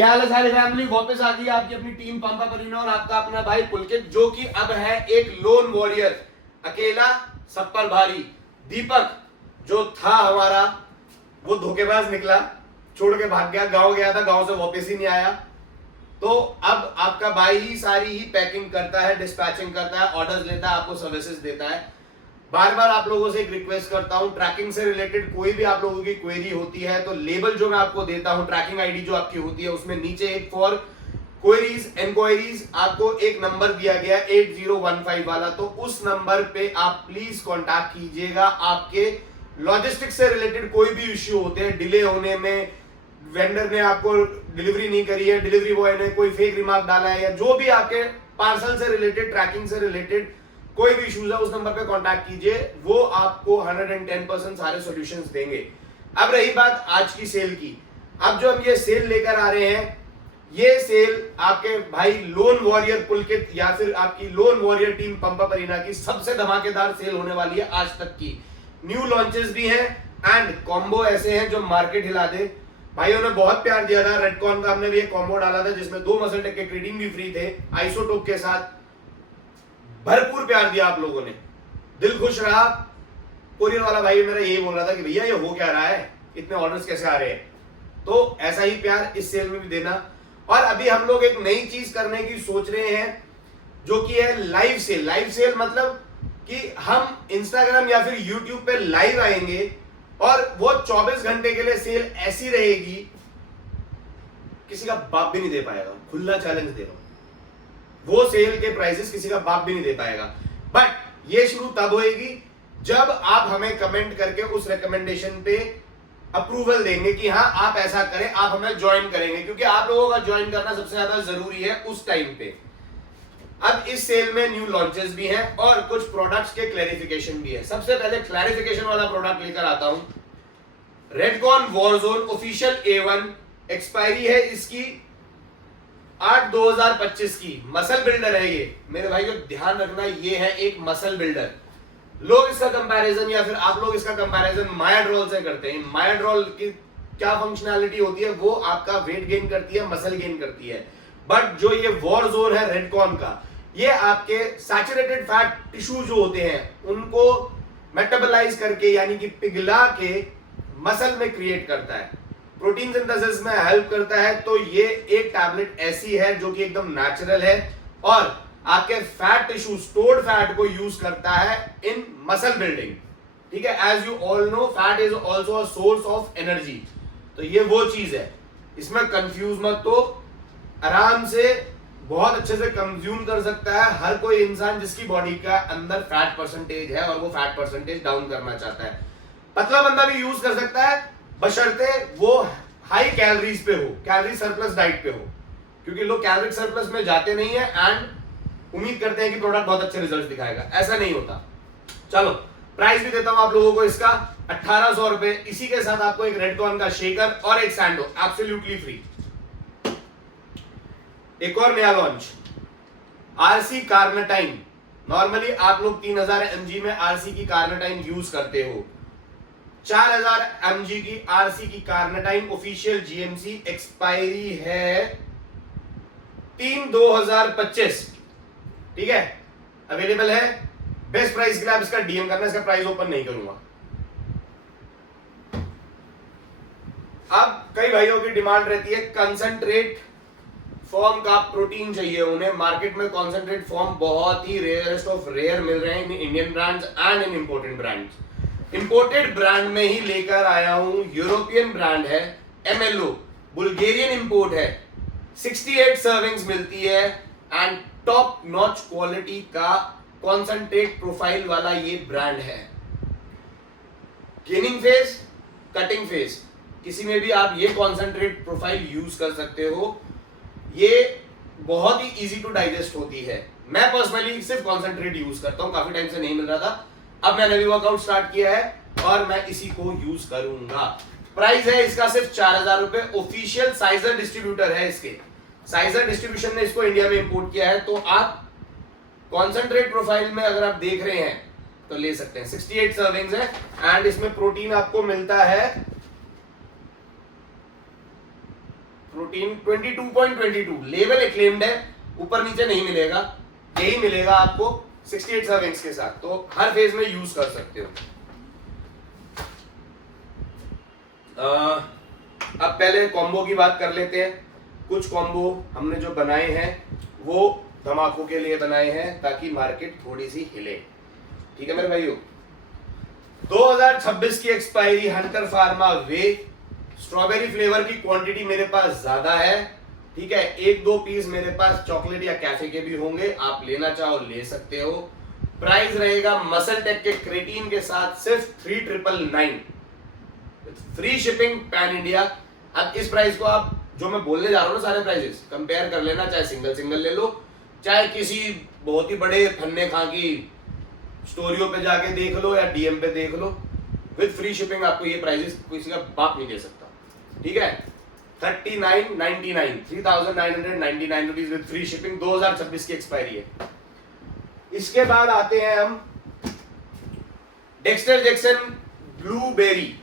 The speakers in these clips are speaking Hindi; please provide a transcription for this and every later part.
क्या हाल है सारी फैमिली, वापस आ गई आपकी अपनी टीम पंपा परीना और आपका अपना भाई पुलकित, जो कि अब है एक लोन वॉरियर, अकेला सब पर भारी। दीपक जो था हमारा, वो धोखेबाज निकला, छोड़ के भाग गया, गांव गया था, गांव से वापस ही नहीं आया। तो अब आपका भाई ही सारी ही पैकिंग करता है, डिस्पैचिंग करता है, ऑर्डर्स लेता है, आपको सर्विसेज देता है। बार बार आप लोगों से एक रिक्वेस्ट करता हूं, ट्रैकिंग से रिलेटेड कोई भी आप लोगों की क्वेरी होती है तो लेबल जो मैं आपको देता हूं, ट्रैकिंग आईडी जो आपकी होती है, उसमें नीचे एक फॉर क्वेरीज इंक्वायरीज आपको एक नंबर दिया गया 8015 वाला, तो उस नंबर पे आप प्लीज कांटेक्ट कीजिएगा। आपके लॉजिस्टिक्स से रिलेटेड कोई भी इश्यू होते हैं, डिले होने में, वेंडर ने आपको डिलीवरी नहीं करी है, डिलीवरी बॉय ने कोई फेक रिमार्क डाला है, या जो भी आपके पार्सल से रिलेटेड, ट्रैकिंग से रिलेटेड कोई भी इश्यूज है, उस नंबर पे कांटेक्ट कीजिए, वो आपको 110% सारे सॉल्यूशंस देंगे। अब रही बात आज की सेल की, अब जो हम ये सेल लेकर आ रहे हैं, ये सेल आपके भाई लोन वॉरियर पुलकित या फिर आपकी लोन वॉरियर टीम पंपा परीना की सबसे धमाकेदार सेल होने वाली है आज तक की। न्यू लॉन्चेस भी हैं एंड कॉम्बो ऐसे हैं जो मार्केट हिला दे। भाइयों ने बहुत प्यार दिया था, रेडकॉन का हमने भी एक कॉम्बो डाला था जिसमें 2 मसल टेक के क्रीडिंग भी फ्री थे आइसोटोप के साथ। भरपूर प्यार दिया आप लोगों ने, दिल खुश रहा। कोरियर वाला भाई मेरा यही बोल रहा था कि भैया ये हो क्या रहा है, इतने ऑर्डर्स कैसे आ रहे हैं। तो ऐसा ही प्यार इस सेल में भी देना। और अभी हम लोग एक नई चीज करने की सोच रहे हैं जो कि है लाइव सेल। लाइव सेल मतलब कि हम इंस्टाग्राम या फिर यूट्यूब पे लाइव आएंगे और वो 24 घंटे के लिए सेल ऐसी रहेगी, किसी का बाप भी नहीं दे पाएगा। खुला चैलेंज दे रहा हूं, वो सेल के प्राइसेस किसी का बाप भी नहीं दे पाएगा। बट ये शुरू तब होएगी जब आप हमें कमेंट करके उस रिकमेंडेशन पे अप्रूवल देंगे कि हाँ आप ऐसा करें, आप हमें ज्वाइन करेंगे, क्योंकि आप लोगों का ज्वाइन करना सबसे ज्यादा जरूरी है उस टाइम पे। अब इस सेल में न्यू लॉन्चेस भी हैं और कुछ प्रोडक्ट्स के क्लैरिफिकेशन भी है। सबसे पहले क्लैरिफिकेशन वाला प्रोडक्ट लेकर आता हूं, रेडकॉन वॉरजोन ऑफिशियल A1, एक्सपायरी है इसकी 8/2025 की। मसल बिल्डर है ये मेरे भाई, जो ध्यान रखना, ये है एक मसल बिल्डर। लोग इसका कंपैरिजन या फिर आप लोग इसका कंपैरिजन मायाड्रोल से करते हैं। मायाड्रोल की क्या फंक्शनैलिटी होती है, वो आपका वेट गेन करती है, मसल गेन करती है। बट जो ये वॉरजोन है रेडकॉन का, ये आपके सैचुरेटेड फैट टिश्यू जो होते हैं उनको मेटाबोलाइज करके यानी कि पिघला के मसल में क्रिएट करता है, प्रोटीन सिंथेसिस में हेल्प करता है। तो ये एक टैबलेट ऐसी है जो कि एकदम नेचुरल है और आपके फैट टिश्यू, स्टोर्ड फैट को यूज करता है इन मसल बिल्डिंग। ठीक है, as you all know fat is also a source of energy. तो ये वो चीज है, इसमें कंफ्यूज मत। तो आराम से बहुत अच्छे से कंज्यूम कर सकता है हर कोई इंसान जिसकी बॉडी का अंदर फैट परसेंटेज है और वो फैट परसेंटेज डाउन करना चाहता है। पतला बंदा भी यूज कर सकता है बशर्ते वो हाई कैलोरीज पे हो, कैलोरी सरप्लस डाइट पे हो, क्योंकि लोग कैलोरी सरप्लस में जाते नहीं है एंड उम्मीद करते हैं कि प्रोडक्ट बहुत अच्छे रिजल्ट दिखाएगा। ऐसा नहीं होता। चलो प्राइस भी देता हूं आप लोगों को इसका 1800 रुपए। इसी के साथ आपको एक रेडकॉन का शेकर और एक सैंडो एब्सोल्युटली फ्री। एक और नया लॉन्च, आरसी कार्नाटाइन। नॉर्मली आप लोग 3000 mg में आरसी की कार्नाटाइन यूज करते हो। 4000 mg की आरसी की कार्नाटाइन ऑफिशियल जीएमसी, एक्सपायरी है 3/2025। ठीक है, अवेलेबल है। बेस्ट प्राइस के लिए आप इसका डीएम करना, इसका प्राइस ओपन नहीं करूंगा। अब कई भाइयों की डिमांड रहती है कंसंट्रेट फॉर्म का प्रोटीन चाहिए उन्हें। मार्केट में कंसंट्रेट फॉर्म बहुत ही रेयरेस्ट ऑफ रेयर मिल रहे हैं in Indian brands and in imported brands. Imported brand में ही लेकर आया हूं, यूरोपियन ब्रांड है, एमएलओ, बुल्गारियन इंपोर्ट है, 68 सर्विंग्स मिलती है एंड टॉप नॉच क्वालिटी का कॉन्सेंट्रेट प्रोफाइल वाला ये ब्रांड है। गेनिंग फेज, कटिंग फेज, किसी में भी आप ये कॉन्सेंट्रेट प्रोफाइल यूज कर सकते हो। ये बहुत ही इजी टू डाइजेस्ट होती है। मैं पर्सनली सिर्फ कॉन्सेंट्रेट यूज करता हूं, काफी टाइम से नहीं मिल रहा था, अब मैंने भी वर्कआउट स्टार्ट किया है और मैं इसी को यूज करूंगा। प्राइस है इसका सिर्फ 4000 रुपए। ऑफिशियल साइजर डिस्ट्रीब्यूटर है इसके, साइजर डिस्ट्रीब्यूशन ने इसको इंडिया में इंपोर्ट किया है। तो आप कॉन्सेंट्रेट प्रोफाइल में अगर आप देख रहे हैं तो ले सकते हैं। 68 सर्विंग्स है एंड इसमें प्रोटीन आपको मिलता है प्रोटीन 22.22 लेवल एक्लेम्ड है, ऊपर नीचे नहीं मिलेगा, यही मिलेगा आपको 68 सर्विंग्स के साथ, तो हर फेज में यूज कर सकते हो। अब पहले कॉम्बो की बात कर लेते हैं। कुछ कॉम्बो हमने जो बनाए हैं वो धमाकों के लिए बनाए हैं ताकि मार्केट थोड़ी सी हिले, ठीक है मेरे भाइयों। 2026 की एक्सपायरी हंटर फार्मा वे स्ट्रॉबेरी फ्लेवर की क्वांटिटी मेरे पास ज्यादा है, ठीक है। 1-2 पीस मेरे पास चॉकलेट या कैफे के भी होंगे, आप लेना चाहो ले सकते हो। प्राइस रहेगा मसल टेक के क्रेटीन के साथ सिर्फ 3999 फ्री शिपिंग पैन इंडिया। अब इस प्राइस को आप जो मैं बोलने जा रहा हूं ना सारे प्राइसेस कंपेयर कर लेना, चाहे सिंगल ले लो, चाहे किसी बहुत ही बड़े फन्ने खां की स्टोरियों पे जाके देख लो या डीएम पे देख लो, विद फ्री शिपिंग आपको ये प्राइसेस किसी का बाप नहीं दे सकता, ठीक है। 3999 रुपीज विद फ्री शिपिंग, 2026 की एक्सपायरी है। इसके बाद आते हैं हम डेक्स्टर जैक्सन ब्लूबेरी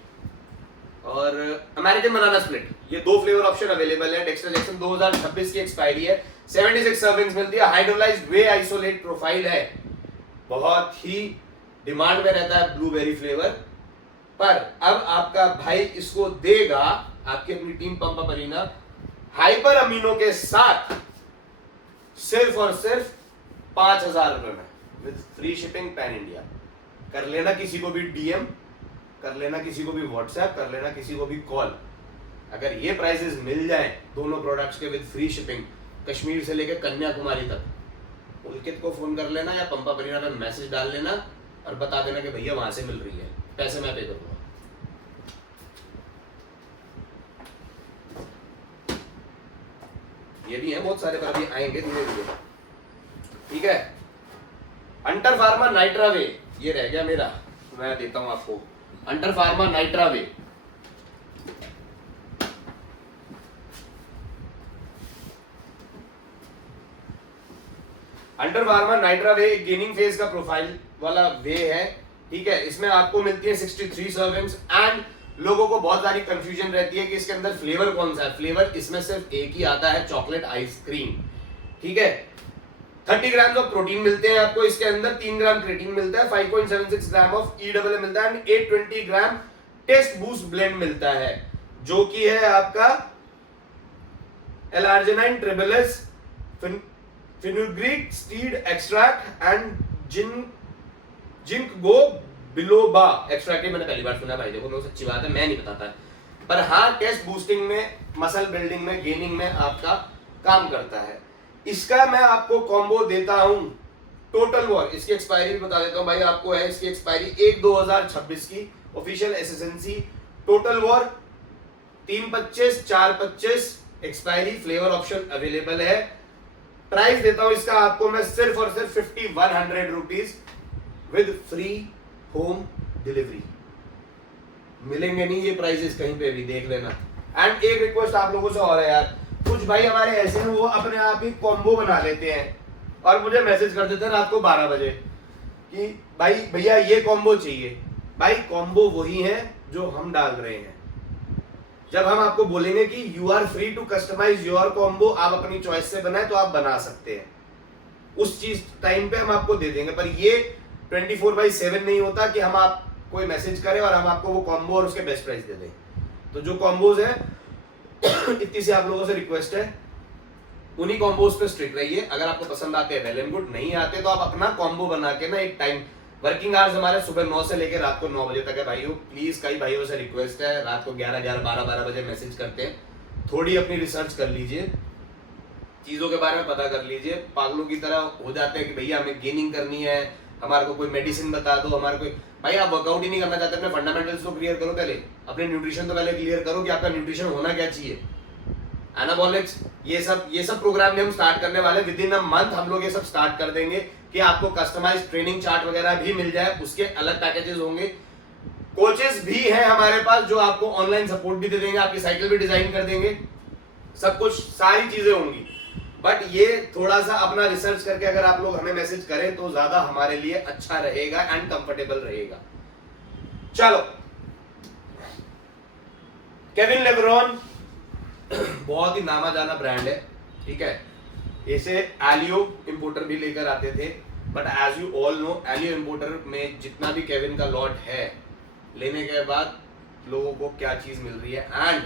और अमेरिकन बनाना स्प्लिट, ये 2 फ्लेवर ऑप्शन अवेलेबल है। डेक्स्टर जैक्सन 2026 की एक्सपायरी है, 76 सर्विंग्स मिलती है, हाइड्रोलाइज्ड वे आइसोलेट प्रोफाइल है, बहुत ही डिमांड में रहता है ब्लूबेरी फ्लेवर। पर अब आपका भाई इसको देगा आपकी अपनी टीम पंपा परीना हाइपर अमीनो के साथ सिर्फ और सिर्फ 5000 रुपए में with free shipping pan India. कर लेना किसी को भी डीएम, कर लेना किसी को भी व्हाट्सएप, कर लेना किसी को भी कॉल। अगर ये प्राइसेस मिल जाए दोनों प्रोडक्ट्स के विद फ्री शिपिंग कश्मीर से लेकर कन्याकुमारी तक, पुलकित को फोन कर लेना या पंपा परीना पे मैसेज डाल लेना और बता देना कि भैया वहां से मिल रही है, पैसे मैं पे करूंगा। ये भी है बहुत सारे, पर अभी आएंगे धीरे धीरे, ठीक है। अंटर फार्मा नाइट्रा वे, ये रह गया मेरा, मैं देता हूं आपको अंटर फार्मा नाइट्रा वे। अंडर फार्मा नाइट्रा वे गेनिंग फेज का प्रोफाइल वाला वे है, ठीक है। इसमें आपको मिलती है 63 सर्विंग्स एंड लोगों को बहुत सारी कंफ्यूजन रहती है कि इसके अंदर फ्लेवर कौन सा है। फ्लेवर इसमें सिर्फ एक ही आता है, चॉकलेट आइसक्रीम, ठीक है। 30 ग्राम ऑफ प्रोटीन मिलते हैं आपको इसके अंदर, 3 ग्राम क्रेटीन मिलता है, 5.76 ग्राम ऑफ EAA मिलता है and 820 gram test boost blend मिलता है, जो कि है आपका L arginine tribulus fenugreek seed extract and ginkgo biloba extract. मैंने पहली बार सुना भाई, देखो सच्ची बात है मैं नहीं बताता, पर हाँ टेस्ट बूस्टिंग में, मसल बिल्डिंग में, गेनिंग में आपका काम करता है। इसका मैं आपको कॉम्बो देता हूं टोटल वॉर, इसकी एक्सपायरी भी बता देता हूं भाई आपको, है इसकी एक्सपायरी 1/2026 की official SSNC. Total war 325 425 expiry, flavour option available है। प्राइस देता हूं इसका आपको मैं सिर्फ और सिर्फ 5100 rupees with free home delivery. मिलेंगे नहीं ये प्राइसेस कहीं पे भी, देख लेना। एंड एक रिक्वेस्ट आप लोगों से और है यार, कुछ भाई हमारे ऐसे हैं वो अपने आप ही कॉम्बो बना लेते हैं और मुझे मैसेज कर देते हैं रात को 12 बजे कि भाई भैया ये कॉम्बो चाहिए। भाई कॉम्बो वही है जो हम डाल रहे हैं। जब हम आपको बोलेंगे कि you are free to customise your combo, आप अपनी चॉइस से बनाए तो आप बना सकते हैं, उस चीज टाइम पे हम आपको दे देंगे। पर ये 24/7 नहीं होता कि हम आप कोई मैसेज करें और हम आपको वो कॉम्बो और उसके बेस्ट प्राइस दे दें। तो जो कॉम्बोज है इतनी सी आप लोगों से रिक्वेस्ट है, उन्हीं कॉम्बोज पे स्ट्रिक्ट रहिए। अगर आपको पसंद आते हैं वेल एंड गुड, नहीं आते तो आप अपना कॉम्बो बना के ना, एक टाइम वर्किंग आवर्स हमारे सुबह 9 से लेकर रात को 9 बजे तक है भाइयों। प्लीज कई भाइयों से रिक्वेस्ट है, रात को 11 12 बजे मैसेज करते हैं, थोड़ी अपनी रिसर्च कर लीजिए, चीजों के बारे में पता कर लीजिए। पागलों की तरह हो जाते हैं कि भैया हमें गेनिंग करनी है, हमारे को कोई मेडिसिन बता दो, हमारे कोई भाई आप वर्कआउट ही नहीं करना चाहते, अपने फंडामेंटल्स को क्लियर करो पहले, अपने न्यूट्रिशन तो पहले क्लियर करो कि आपका न्यूट्रिशन होना क्या चाहिए, एनाबॉलिक्स, ये सब प्रोग्राम में हम स्टार्ट करने वाले। विद इन अ मंथ हम लोग ये सब स्टार्ट कर देंगे कि आपको कस्टमाइज ट्रेनिंग चार्ट वगैरह भी मिल जाए, उसके अलग पैकेजेस होंगे। कोचेस भी हैं हमारे पास जो आपको ऑनलाइन सपोर्ट भी दे देंगे, आपकी साइकिल भी डिजाइन कर देंगे, सब कुछ सारी चीजें होंगी। बट ये थोड़ा सा अपना रिसर्च करके अगर आप लोग हमें मैसेज करें तो ज्यादा हमारे लिए अच्छा रहेगा एंड कंफर्टेबल रहेगा। चलो, केविन लेब्रॉन बहुत ही नामा जाना ब्रांड है, ठीक है। इसे एलियो इंपोर्टर भी लेकर आते थे, but as you all know एलियो इंपोर्टर में जितना भी केविन का लॉट है, लेने के बाद लोगों को क्या चीज मिल रही है, एंड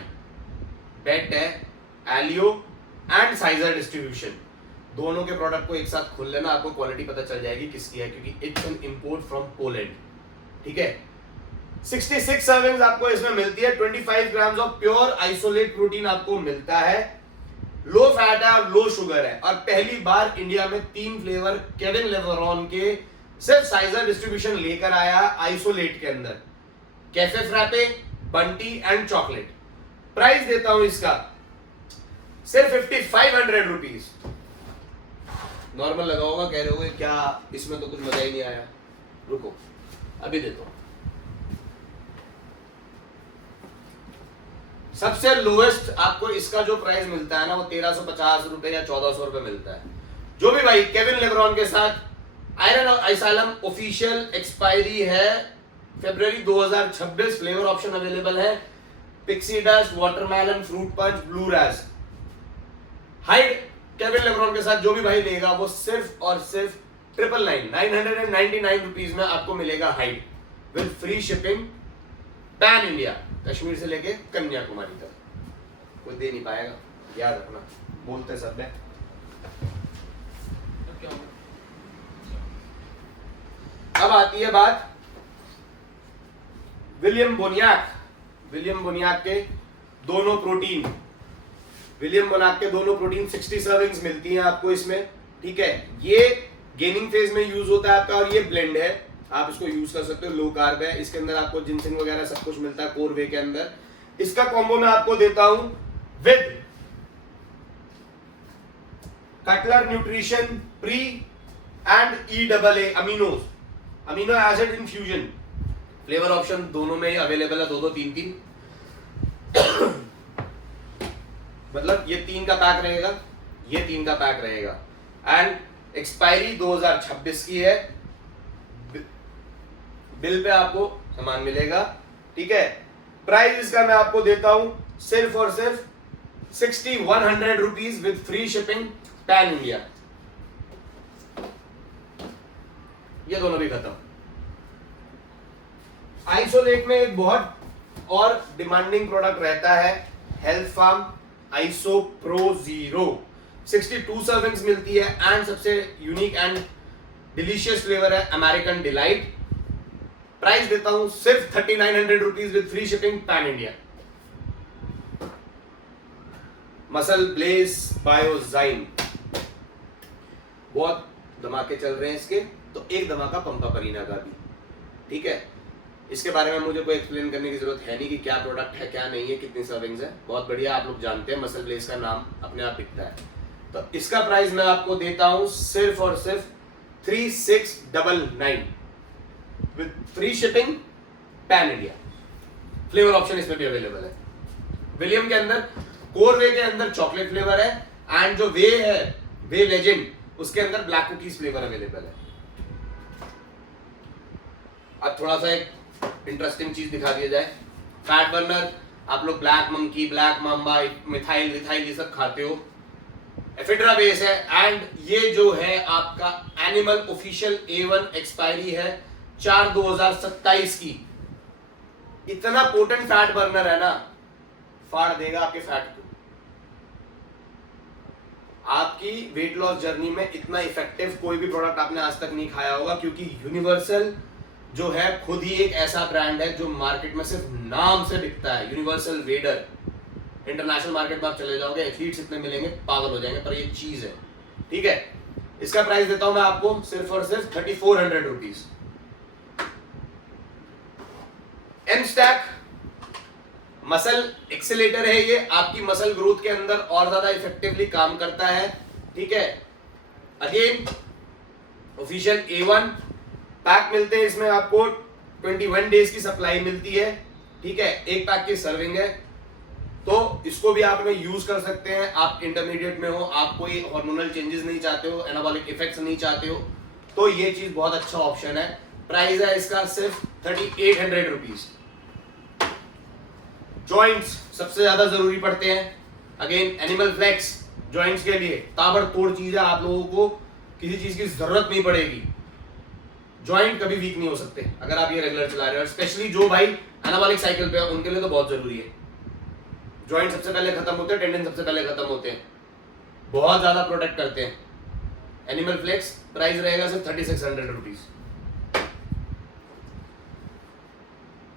बेट है एलियो एंड साइजर डिस्ट्रीब्यूशन दोनों के प्रोडक्ट को एक साथ खोल लेना, आपको क्वालिटी पता चल जाएगी किसकी है, क्योंकि it's an import from Poland, ठीक है। 66 सर्विंग्स आपको इसमें मिलती है, 25 grams of pure isolate protein आपको मिलता है, लो फैट है और लो शुगर है, और पहली बार इंडिया में 3 फ्लेवर केविन लेवरॉन के सिर्फ साइजर डिस्ट्रीब्यूशन लेकर आया आइसोलेट के अंदर, cafe frappe, Bunty and chocolate. Price देता हूं इसका सिर्फ 5500 रुपीज। नॉर्मल लगा होगा, कह रहे होगे क्या इसमें तो कुछ मजा ही नहीं आया, रुको अभी देता हूं। सबसे लोएस्ट आपको इसका जो प्राइस मिलता है ना, वो 1350 रुपए या 1400 रुपए मिलता है। जो भी भाई केविन लेब्रॉन के साथ आयरन आइसालम ऑफिशियल एक्सपायरी है फरवरी 2026, फ्लेवर ऑप्शन अवेलेबल है pixie dust, watermelon, fruit punch, blue razz. हाइड केविन लेब्रॉन के साथ जो भी भाई लेगा वो सिर्फ और सिर्फ 999 रुपीज में आपको मिलेगा hide with free shipping pan India, Kashmir से लेके कन्याकुमारी तक। कोई दे नहीं पाएगा, याद रखना, बोलते सब है। अब आती है बात विलियम बोनियाक के दोनों प्रोटीन, 60 सर्विंग्स मिलती हैं आपको इसमें, ठीक है। ये गेनिंग फेज में यूज होता है आपका, और ये ब्लेंड है, आप इसको यूज कर सकते हो, लो कार्ब है, इसके अंदर आपको जिंसिंग वगैरह सब कुछ मिलता है कोर वे के अंदर। इसका कॉम्बो मैं आपको देता हूं with Cutler nutrition pre and EAA amino acid infusion. Flavour option दोनों में अवेलेबल है, 2-2, 3-3 मतलब ये 3 का पैक रहेगा, ये 3 का पैक रहेगा, एंड एक्सपायरी 2026 की है। बिल पे आपको सामान मिलेगा, ठीक है। प्राइस इसका मैं आपको देता हूं सिर्फ और सिर्फ 6100 rupees with free shipping pan India. ये दोनों भी खत्म। आइसोलेट में एक बहुत और डिमांडिंग प्रोडक्ट रहता है health farm iso pro zero, 62 servings मिलती है, एंड सबसे यूनिक एंड डिलीशियस फ्लेवर है अमेरिकन डिलाइट। प्राइस देता हूं सिर्फ 3900 rupees with free shipping pan India. MuscleBlaze Biozyme, बहुत धमाके चल रहे हैं इसके, तो एक धमाका पंपा परीना का भी, ठीक है। इसके बारे में मुझे कोई एक्सप्लेन करने की जरूरत है नहीं कि क्या प्रोडक्ट है क्या नहीं है, कितनी सर्विंग्स है, बहुत बढ़िया, आप लोग जानते हैं, मसल ब्लेज का नाम अपने आप दिखता है। तो इसका प्राइस मैं आपको देता हूं सिर्फ और सिर्फ 3699 with free shipping pan India. Flavour option इसमें भी अवेलेबल है। विलियम के अंदर कोर वे के अंदर चॉकलेट फ्लेवर है, एंड जो वे है वे लेजेंड, उसके अंदर ब्लैक कुकीज फ्लेवर अवेलेबल है। अब थोड़ा सा एक इंटरेस्टिंग चीज दिखा दिया जाए, फैट बर्नर, आप लोग black monkey, black mamba, methyl विथाइल ये सब खाते हो, एफिड्रा बेस है, एंड ये जो है आपका एनिमल ऑफिशियल A1 एक्सपायरी है 4/2027 की। इतना पोटेंट फैट बर्नर है ना, फाड़ देगा आपके फैट को। आपकी वेट लॉस जर्नी में इतना इफेक्टिव कोई भी प्रोडक्ट आपने आज तक नहीं खाया होगा, क्योंकि यूनिवर्सल जो है खुद ही एक ऐसा ब्रांड है जो मार्केट में सिर्फ नाम से बिकता है, यूनिवर्सल वेडर। इंटरनेशनल मार्केट में आप चले जाओगे, एथलीट्स इतने मिलेंगे पागल हो जाएंगे, पर ये चीज है, ठीक है। इसका प्राइस देता हूं मैं आपको सिर्फ और सिर्फ 3400 रुपीज। एमस्टैक मसल एक्सेलेटर है, ये आपकी मसल ग्रोथ के अंदर और ज्यादा इफेक्टिवली काम करता है, ठीक है। अगेन ऑफिशियल A1 पैक मिलते हैं इसमें, आपको 21 डेज की सप्लाई मिलती है, ठीक है। एक पैक की सर्विंग है, तो इसको भी आप यूज कर सकते हैं। आप इंटरमीडिएट में हो, आप कोई हार्मोनल चेंजेस नहीं चाहते हो, एनाबॉलिक इफेक्ट्स नहीं चाहते हो, तो ये चीज बहुत अच्छा ऑप्शन है। प्राइस है इसका सिर्फ 3800 रुपीज। जॉइंट्स सबसे ज्यादा जरूरी पड़ते हैं, अगेन एनिमल फ्लेक्स जॉइंट्स के लिए ताबड़तोड़ चीज है, आप लोगों को किसी चीज की जरूरत नहीं पड़ेगी। जॉइंट कभी वीक नहीं हो सकते अगर आप ये रेगुलर चला रहे हो, स्पेशली जो भाई एनाबॉलिक साइकिल पे है उनके लिए तो बहुत जरूरी है। जॉइंट सबसे पहले खत्म होते हैं, टेंडन सबसे पहले खत्म होते हैं, बहुत ज्यादा प्रोटेक्ट करते हैं। एनिमल फ्लेक्स प्राइस रहेगा सिर्फ 3600 rupees.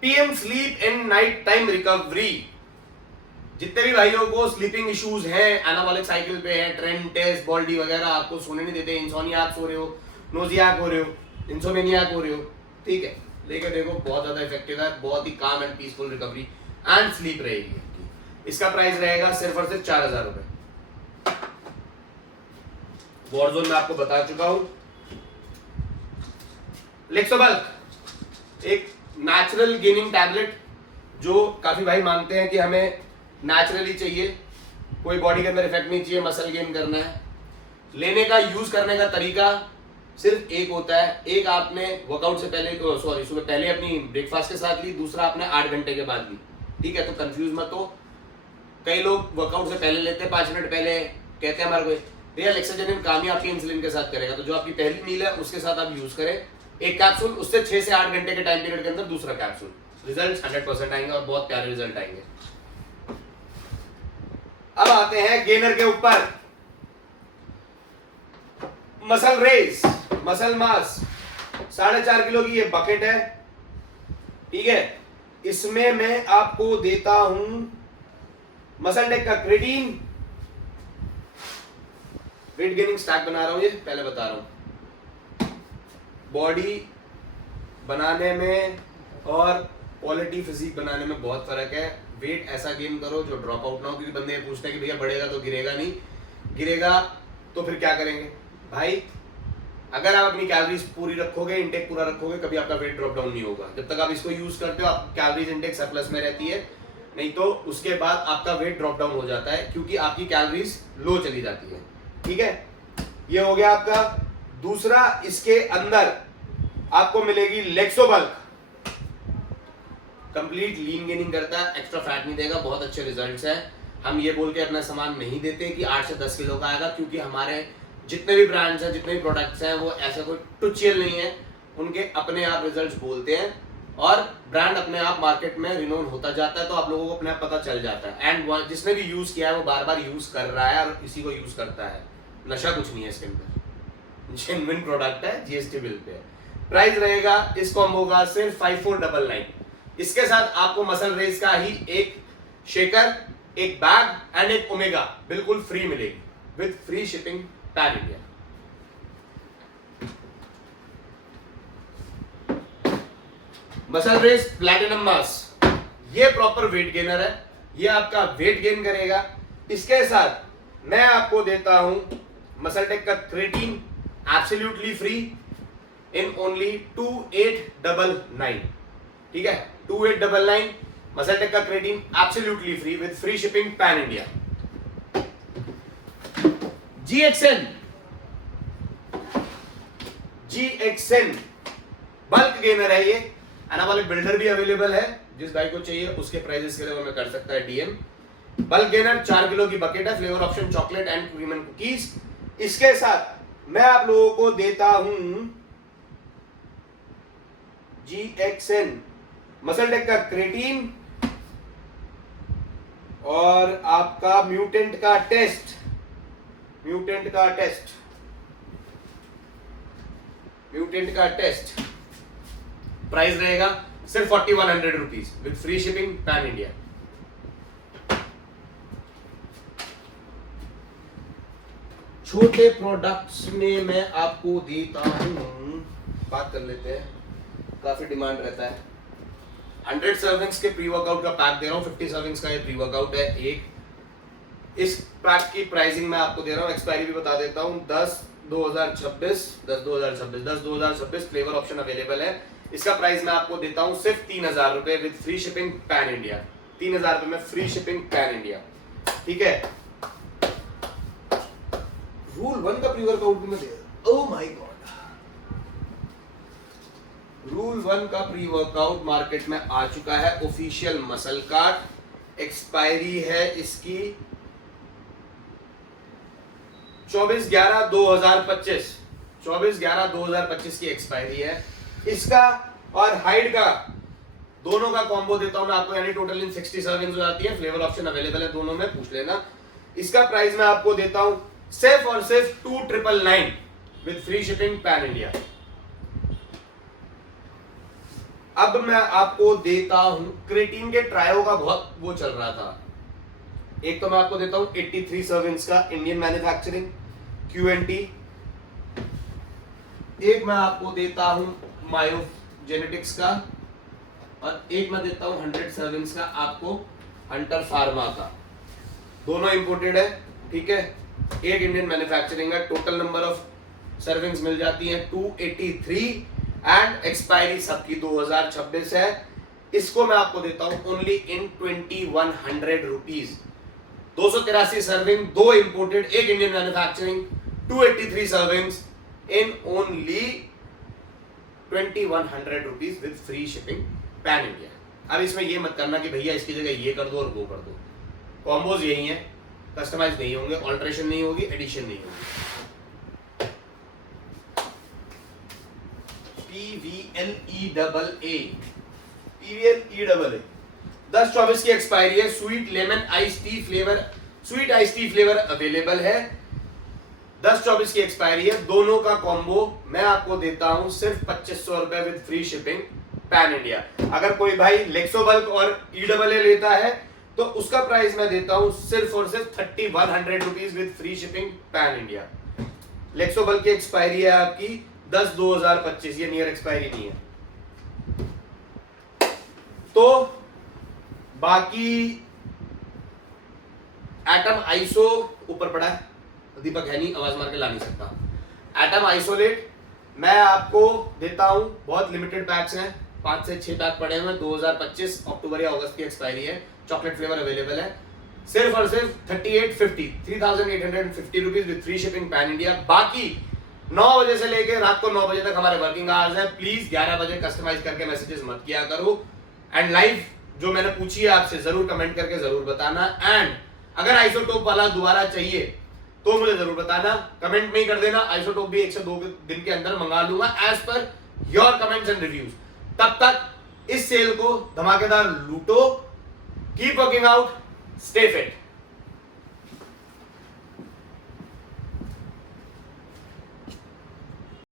PM sleep and night time recovery, जितने भी भाइयों को स्लीपिंग इश्यूज हैं, एनाबॉलिक साइकिल पे है, ट्रेंटेस, बॉल्डी वगैरह, आपको सोने नहीं देते, इंसोनियाक सो रहे हो, नोजियाक हो रहे हो, इंसोमेनियाक हो रहे हो, ठीक है, लेके देखो बहुत ज्यादा इफेक्टिव है, बहुत ही काम and peaceful recovery and sleep रहेगी। इसका प्राइस रहेगा सिर्फ और सिर्फ 4000 रुपए। वॉरजोन में आपको बता चुका हूं। लेक्सोबल्क, एक नेचुरल गेनिंग टैबलेट जो काफी भाई मानते हैं कि हमें नेचुरली चाहिए, कोई बॉडी के अंदर इफेक्ट नहीं चाहिए, मसल गेन करना है। लेने का, यूज करने का तरीका सिर्फ एक होता है। एक आपने वर्कआउट से पहले, सॉरी सुबह पहले अपनी ब्रेकफास्ट के साथ ली, दूसरा आपने 8 घंटे के बाद ली, ठीक है, तो कंफ्यूज मत हो। कई लोग वर्कआउट से पहले लेते हैं, 5 मिनट पहले, कहते हैं हमारे को भैया लेक्सोजेनिन काम ही आपके इंसुलिन के साथ करेगा, तो जो आपकी पहली मील है उसके साथ आप यूज करें एक कैप्सूल, उससे 6 से 8 घंटे के टाइम पीरियड के अंदर दूसरा कैप्सूल, रिजल्ट 100% आएंगे और बहुत प्यारे रिजल्ट आएंगे। अब आते हैं गेनर के ऊपर। Muscle race, muscle mass 4.5 kilo की ये बकेट है, ठीक है, इसमें मैं आपको देता हूं मसल टेक का क्रेटीन, वेट गेनिंग स्टैक बना रहा हूं, ये पहले बता रहा हूं। बॉडी बनाने में और क्वालिटी फिजिक बनाने में बहुत फर्क है। वेट ऐसा गेन करो जो ड्रॉप आउट ना हो, क्योंकि बंदे पूछते हैं कि भैया बढ़ेगा तो गिरेगा नहीं, गिरेगा तो फिर क्या करेंगे भाई। अगर आप अपनी कैलोरीज पूरी रखोगे, इंटेक पूरा रखोगे, कभी आपका वेट ड्रॉप डाउन नहीं होगा। जब तक आप इसको यूज करते हो आप कैलोरीज इंटेक सरप्लस में रहती है, नहीं तो उसके बाद आपका वेट ड्रॉप डाउन हो जाता है क्योंकि आपकी कैलोरीज लो चली जाती है, ठीक है। ये हो गया आपका दूसरा। इसके अंदर आपको मिलेगी लेक्सोबल्क, कंप्लीट लीन गेनिंग करता है, एक्स्ट्रा फैट नहीं देगा, बहुत अच्छे रिजल्ट्स हैं। हम ये बोल के अपना सामान नहीं देते कि 8 से 10 किलो का आएगा, क्योंकि हमारे जितने भी ब्रांड्स हैं, जितने भी प्रोडक्ट्स हैं, वो ऐसा कोई टुचियल नहीं है, उनके अपने आप रिजल्ट्स बोलते हैं और ब्रांड अपने आप मार्केट में रिनोन होता जाता है, तो आप लोगों को अपने आप पता चल जाता है। एंड जिसने भी यूज किया है वो बार बार यूज कर रहा है और इसी को यूज करता है, नशा कुछ नहीं है इसके अंदर, जेन्युइन प्रोडक्ट है, जीएसटी बिल पे है। प्राइस रहेगा इस कॉम्बो का सिर्फ 5499। इसके साथ आपको मसल रेस का ही एक शेकर, एक बैग एंड एक ओमेगा बिल्कुल फ्री मिलेगी with free shipping pan India. Muscle race platinum mass, ये प्रॉपर वेट गेनर है, ये आपका वेट गेन करेगा। इसके साथ मैं आपको देता हूं मसल टेक का creatine absolutely free in only 2899, ठीक है, 2899 मसल टेक का creatine absolutely free with free shipping pan India. GXN bulk gainer है, ये एनाबॉलिक बिल्डर भी अवेलेबल है, जिस भाई को चाहिए उसके प्राइसेस के लिए वो मैं कर सकता है डीएम। बल्क गेनर 4 किलो की बकेट है, flavour option chocolate and cream and cookies. इसके साथ मैं आप लोगों को देता हूं GXN मसल टेक का क्रेटीन और आपका म्यूटेंट का टेस्ट, म्यूटेंट का टेस्ट। प्राइस रहेगा सिर्फ 4100 rupees with free shipping pan India. छोटे प्रोडक्ट्स में मैं आपको देता हूं, बात कर लेते हैं, काफी डिमांड रहता है। 100 सर्विंग्स के प्री वर्कआउट का पैक दे रहा हूं, 50 सर्विंग्स का ये प्री वर्कआउट है एक। इस पैक की प्राइसिंग मैं आपको दे रहा हूं, एक्सपायरी भी बता देता हूं, 10/2026 फ्लेवर ऑप्शन अवेलेबल है। इसका प्राइस मैं आपको देता हूं सिर्फ 3000 रुपए with free shipping pan India. 3000 रुपए में फ्री शिपिंग पैन इंडिया, ठीक है। रूल 1 का प्री वर्कआउट भी मैं दे रहा हूं, ओह माय गॉड। रूल 1 का प्री वर्कआउट मार्केट में आ चुका है, ऑफिशियल मसल कार्ड, एक्सपायरी है इसकी 24/11/2025 24/11/2025 की एक्सपायरी है इसका। और हाइड का दोनों का कॉम्बो देता हूं मैं आपको, यानी टोटल इन 60 सर्विंग्स हो जाती है। फ्लेवर ऑप्शन अवेलेबल है दोनों में, पूछ लेना। इसका प्राइस मैं आपको देता हूं सिर्फ और सिर्फ 2999 with free shipping pan India. अब मैं आपको देता हूं क्रेटीन के ट्रायो का बहुत वो चल रहा था। एक तो मैं आपको देता हूं 83 सर्विंग्स का इंडियन मैन्युफैक्चरिंग QNT। एक मैं आपको देता हूं मायो जेनेटिक्स का, और एक मैं देता हूं 100 सर्विंग्स का आपको हंटर फार्मा का। दोनों इंपोर्टेड है, ठीक है। एक इंडियन मैन्युफैक्चरिंग है। टोटल नंबर ऑफ सर्विंग्स मिल जाती हैं 283 एंड एक्सपायरी सबकी 2026 है। इसको मैं आपको देता हूं only in 2100 rupees. 283 serving, 2 imported, एक Indian manufacturing, 283 servings in only 2100 rupees with free shipping pan India. अब इसमें ये मत करना कि भैया इसकी जगह ये कर दो और वो कर दो। कॉम्बोज यही है, कस्टमाइज नहीं होंगे, ऑल्ट्रेशन नहीं होगी, एडिशन नहीं होगी। PVLEAA 10/24 की एक्सपायरी है। Sweet lemon ice tea flavour, sweet ice tea flavour available है। 10/24 की एक्सपायरी है। दोनों का कॉम्बो मैं आपको देता हूं सिर्फ 2500 रुपए with free shipping pan India. अगर कोई भाई लेक्सोबल्क और EAA लेता है तो उसका प्राइस मैं देता हूं सिर्फ और सिर्फ 3100 rupees with free shipping pan India. लेक्सोबल्क की एक्सपायरी है आपकी 10/2025, ये नियर एक्सपायरी नहीं है। तो बाकी एटम आइसो ऊपर पड़ा है, दीपक है नहीं, आवाज मार के ला नहीं सकता। एटम आइसोलेट मैं आपको देता हूं, बहुत लिमिटेड पैक्स हैं, 5 से 6 पैक पड़े हैं। 2025 अक्टूबर या अगस्त की एक्सपायरी है। चॉकलेट फ्लेवर अवेलेबल है। सिर्फ और सिर्फ 3850 rupees with free shipping pan India. बाकी 9 बजे से लेकर रात को 9 बजे तक हमारे वर्किंग आवर्स है। प्लीज 11 बजे कस्टमाइज करके मैसेजेस मत किया करो। एंड लाइव जो मैंने पूछी है आपसे जरूर कमेंट करके जरूर बताना। एंड अगर आइसोटोप वाला दोबारा चाहिए तो मुझे जरूर बताना, कमेंट में ही कर देना। आइसोटोप भी 1 से 2 दिन के अंदर मंगा लूंगा as per your comments and reviews. तब तक इस सेल को धमाकेदार लूटो। Keep working out, stay fit.